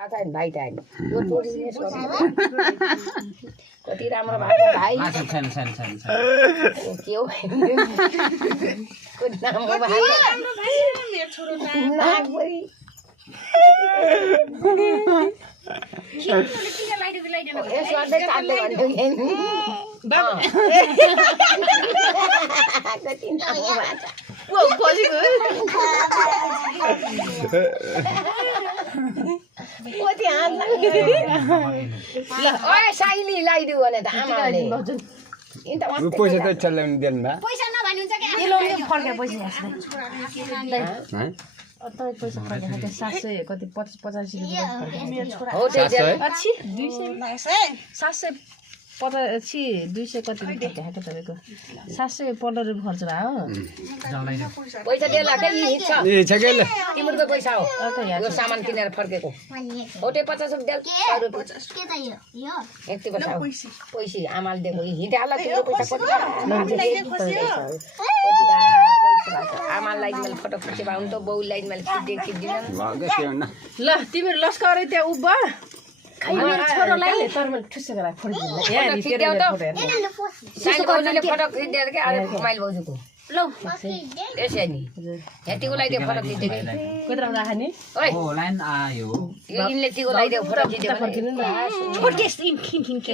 आता भाइ टाइम यो बिजनेस कति राम्रो भएको भाइ के हो को नाम हो भाइ मेरो छोरो नाम भाइ यसले चाल्दै भन्दै कति नाम हो ओ खोजेको ओ त्यहाँ ल ओए साइली लाइदिउ भने त आमाले पैसा त चल्लाउनु दिनु भा पैसा नभनी हुन्छ के किलो फर्केर पैसा आस्छ तपाईँ पैसा फर्केर 700 कति 85 रुपैयाँ हो त्यो अच्छी 200 785 200 कति रुपैयाँ फर्केको तपाईको 715 रुपैयाँ खर्च भयो हो पैसा देला के हिच छ ए छ के ल तिम्रो पैसा हो यो सामान किनेर फर्केको हो त्यो 50 रुपैयाँ देल 100 रुपैयाँ के त यो यति पैसा पैसा आमाले दिएको हिटाला तिम्रो पैसा कति आमालाई मैले फोटो खिचेको हुन त बाउलाई मैले खिच्दिन ल तिम्रो लस्करै त्यहाँ उभ छोरोलाई तर मैले ठुसेको राख फोटो यहाँ खिच्देऊ त साइल बाउले फोटो खिच्दिएर के अरे कुमाइल बाउजुको लौ यसै नि यतिको लागि फोटो खिच्दिए कत्रा राख्ने ओइ हो लाइन आयो यो इनले तिको लागि फोटो खिच्दियो फर्किनु न छोड के स्ट्रिम खिन खिन के